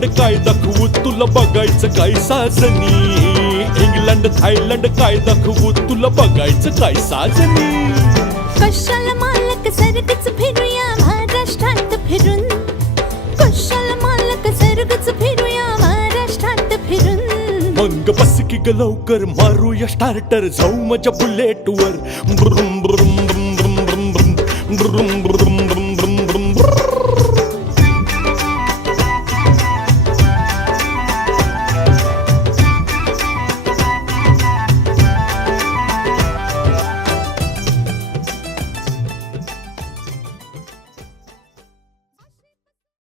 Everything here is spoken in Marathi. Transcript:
न्यूझीलंड काय दाखवू तुला बघायचं काय साजनी, इंग्लंड थायलंड काय दाखवू तुला बघायचं काय साजनी. कशाला मालक सरगच फिरूया महाराष्ट्रात फिरून, कशाला मालक सरगच फिरूया महाराष्ट्रात फिरून. मग बस की ग लवकर मारूया स्टार्टर, जाऊ माझ्या बुलेटवर. ब्रुम ब्रुम ब्रुम ब्रुम ब्रुम ब्रुम ब्रुम ब्रुम.